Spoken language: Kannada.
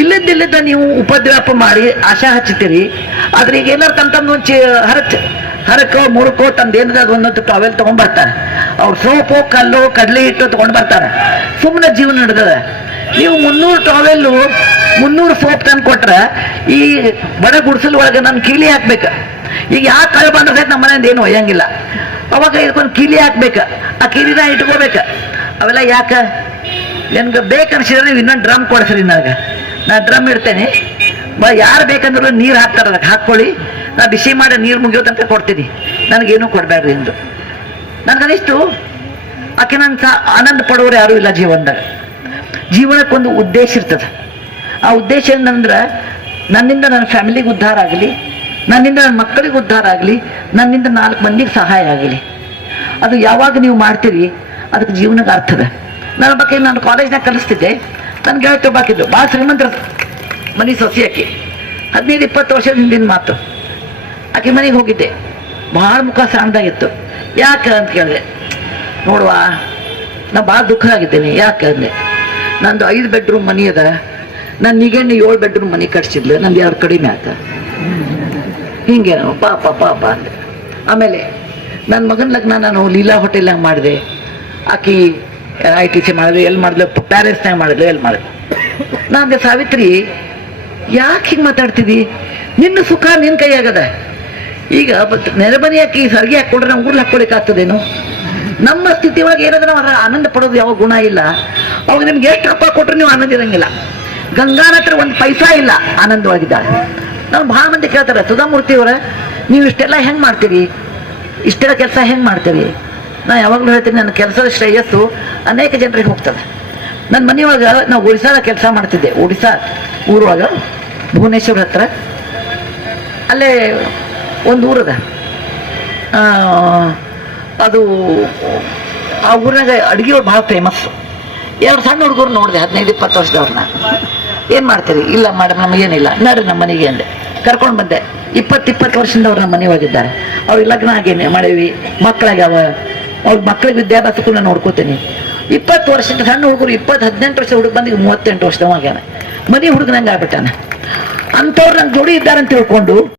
ಇಲ್ಲದಿಲ್ಲದ ನೀವು ಉಪದ್ವ್ಯಾಪ ಮಾಡಿ ಆಶಾ ಹಚ್ಚುತ್ತೀರಿ. ಆದ್ರೆ ಈಗ ಎಲ್ಲರೂ ತಂತಂದು ಒಂದು ಹರಕೋ ಮುರುಕೋ ತಂದು ಏನದಾಗ ಒಂದೊಂದು ಟಾವೆಲ್ ತೊಗೊಂಡ್ಬರ್ತಾರೆ. ಅವ್ರು ಸೋಪು ಕಲ್ಲು ಕಡಲೆ ಹಿಟ್ಟು ತೊಗೊಂಡು ಬರ್ತಾರೆ. ಸುಮ್ಮನೆ ಜೀವನ ನಡೆದದ. ನೀವು 300 ಟಾವೆಲ್ಲು 300 ಸೋಪ್ ತಂದು ಕೊಟ್ರೆ ಈ ಬಡ ಗುಡಿಸಲು ಒಳಗೆ ನಾನು ಕೀಲಿ ಹಾಕ್ಬೇಕು. ಈಗ ಯಾಕೆ ಕಳೆ ಬಂದ್ರೆ ನಮ್ಮ ಮನೆಯಿಂದ ಏನು ಒಯ್ಯಂಗಿಲ್ಲ. ಅವಾಗ ಇದಕ್ಕೊಂದು ಕೀಲಿ ಹಾಕ್ಬೇಕು. ಆ ಕೀಲಿನ ಇಟ್ಕೋಬೇಕು. ಅವೆಲ್ಲ ಯಾಕೆ ನನ್ಗೆ ಬೇಕನ್ಸಿದ್ರೆ ನೀವು ಇನ್ನೊಂದು ಡ್ರಮ್ ಕೊಡಿಸ್ರಿ. ನನಗೆ ನಾ ಡ್ರಮ್ ಇಡ್ತೇನೆ. ಯಾರು ಬೇಕಂದ್ರೂ ನೀರು ಹಾಕ್ತಾರೆ, ಅದಕ್ಕೆ ಹಾಕ್ಕೊಳ್ಳಿ. ನಾ ಬಿಸಿ ಮಾಡಿ ನೀರು ಮುಗಿಯೋ ತನಕ ಕೊಡ್ತೀನಿ. ನನಗೇನು ಕೊಡಬೇಡ್ರಿ ಎಂದು ನನಗನಿಷ್ಟು. ಆಕೆ ನಾನು ಆನಂದ ಪಡೋರು ಯಾರೂ ಇಲ್ಲ ಜೀವನದಾಗ. ಜೀವನಕ್ಕೊಂದು ಉದ್ದೇಶ ಇರ್ತದೆ. ಆ ಉದ್ದೇಶ ಏನಂದ್ರೆ ನನ್ನಿಂದ ನನ್ನ ಫ್ಯಾಮಿಲಿಗೆ ಉದ್ಧಾರ ಆಗಲಿ, ನನ್ನಿಂದ ನನ್ನ ಮಕ್ಕಳಿಗೆ ಉದ್ಧಾರ ಆಗಲಿ, ನನ್ನಿಂದ 4 ಮಂದಿಗೆ ಸಹಾಯ ಆಗಲಿ. ಅದು ಯಾವಾಗ ನೀವು ಮಾಡ್ತೀರಿ ಅದಕ್ಕೆ ಜೀವನಕ್ಕೆ ಅರ್ಥದ. ನನ್ನ ಬಗ್ಗೆ ನಾನು ಕಾಲೇಜ್ನಾಗ ಕಲಿಸ್ತಿದ್ದೆ. ನನ್ನ ಗೆಳತಿ ಒಬ್ಬಾಕಿದ್ದು ಭಾಳ ಶ್ರೀಮಂತರ ಮನೆ ಸೊಸಿ. ಆಕೆ 15-20 ವರ್ಷದ ಹಿಂದಿನ ಮಾತು. ಆಕೆ ಮನೆಗೆ ಹೋಗಿದ್ದೆ. ಭಾಳ ಮುಖ ಸಾಣ್ದಾಗಿತ್ತು. ಯಾಕೆ ಅಂತ ಕೇಳಿದೆ. ನೋಡುವ, ನಾ ಭಾಳ ದುಃಖದಾಗಿದ್ದೇನೆ. ಯಾಕೆ ಅಂದೆ. ನಂದು 5 ಬೆಡ್ರೂಮ್ ಮನೆ ಅದ. ನಾನು ಈಗೇನು 7 ಬೆಡ್ರೂಮ್ ಮನೆ ಕಟ್ಸಿದ್ಲು. ನಂದು 2 ಕಡಿಮೆ ಆತ. ಹಿಂಗೇನು ಪಾಪ ಪಾಪ ಅಂದೆ. ಆಮೇಲೆ ನನ್ನ ಮಗನ ಲಗ್ನ ನಾನು ಲೀಲಾ ಹೋಟೆಲ್ನಾಗ ಮಾಡಿದೆ. ಆಕಿ ITC ಮಾಡಿದ್ಲು. ಎಲ್ಲಿ ಮಾಡಿದ್ಲು? ಪ್ಯಾರಿಸ್ನಾಗ ಮಾಡಿದ್ಲು. ಎಲ್ಲಿ ಮಾಡಿದ್ಲು? ನಾನು ಸಾವಿತ್ರಿ, ಯಾಕೆ ಹಿಂಗೆ ಮಾತಾಡ್ತಿದ್ದಿ? ನಿನ್ನ ಸುಖ ನಿನ್ನ ಕೈಯಾಗದ. ಈಗ ನೆರೆಮನೆ ಹಾಕಿ ಸರ್ಗಿ ಹಾಕ್ಕೊಡ್ರೆ ನಾವು ಊರ್ಲಿ ಹಾಕ್ಕೊಳಿಕ್ಕಾಗ್ತದೇನು? ನಮ್ಮ ಸ್ಥಿತಿ ಒಳಗೆ ಏನಾದ್ರೆ ನಾವು ಆನಂದ ಪಡೋದು ಯಾವ ಗುಣ ಇಲ್ಲ. ಅವಾಗ ನಿಮ್ಗೆ ಎಷ್ಟು ಹಬ್ಬ ಕೊಟ್ಟರು ನೀವು ಆನಂದ ಇರಂಗಿಲ್ಲ. ಗಂಗಾನ ಹತ್ರ 1 ಪೈಸಾ ಇಲ್ಲ, ಆನಂದವಾಗಿದ್ದಾಳೆ. ನಾನು ಭಾಳ ಮಂದಿ ಕೇಳ್ತಾರೆ, ಸುಧಾಮೂರ್ತಿಯವರ ನೀವು ಇಷ್ಟೆಲ್ಲ ಹೆಂಗೆ ಮಾಡ್ತೀರಿ, ಇಷ್ಟೆಲ್ಲ ಕೆಲಸ ಹೆಂಗೆ ಮಾಡ್ತೀರಿ? ನಾ ಯಾವಾಗಲೂ ಹೇಳ್ತೀನಿ, ನನ್ನ ಕೆಲಸದ ಶ್ರೇಯಸ್ಸು ಅನೇಕ ಜನರಿಗೆ ಹೋಗ್ತದೆ. ನನ್ನ ಮನೆಯೊಳಗೆ ನಾವು ಒಡಿಸ್ಸಾದ ಕೆಲಸ ಮಾಡ್ತಿದ್ದೆ. ಒಡಿಸ್ಸಾ ಊರೊಳಗ ಭುವನೇಶ್ವರ ಹತ್ರ ಅಲ್ಲೇ ಒಂದು ಊರದ. ಅದು ಆ ಊರಿನಾಗ ಅಡುಗೆಯವ್ರು ಭಾಳ ಫೇಮಸ್ಸು. 2 ಸಣ್ಣ ಹುಡುಗರು ನೋಡಿದೆ, 15-20 ವರ್ಷದವ್ರನ್ನ. ಏನು ಮಾಡ್ತೀರಿ? ಇಲ್ಲ ಮೇಡಮ್ ನಮಗೇನಿಲ್ಲ, ನಡ್ರಿ ನಮ್ಮ ಮನೆಗೆ ಅಂದೆ. ಕರ್ಕೊಂಡು ಬಂದೆ. 20-20 ವರ್ಷದಿಂದ ಅವ್ರು ನಮ್ಮ ಮನೆ ಹೋಗಿದ್ದಾರೆ. ಅವ್ರಿಗೆ ಲಗ್ನ ಆಗೇನೆ ಮಾಡೇವಿ, ಮಕ್ಕಳಾಗ್ಯಾವ. ಅವ್ರ ಮಕ್ಕಳಿಗೆ ವಿದ್ಯಾಭ್ಯಾಸಕ್ಕೂ ನಾನು ನೋಡ್ಕೋತೀನಿ. 20 ವರ್ಷದ ಸಣ್ಣ ಹುಡುಗರು 20-18 ವರ್ಷ ಹುಡುಗ ಬಂದಿಗೆ 38 ವರ್ಷದವ ಆಗ್ಯಾನ. ಮನೆ ಹುಡುಗನಂಗೆ ಆಗ್ಬಿಟ್ಟಾನ. ಅಂಥವ್ರು ನಂಗೆ ಜೋಡಿ ಇದ್ದಾರಂತ ತಿಳ್ಕೊಂಡು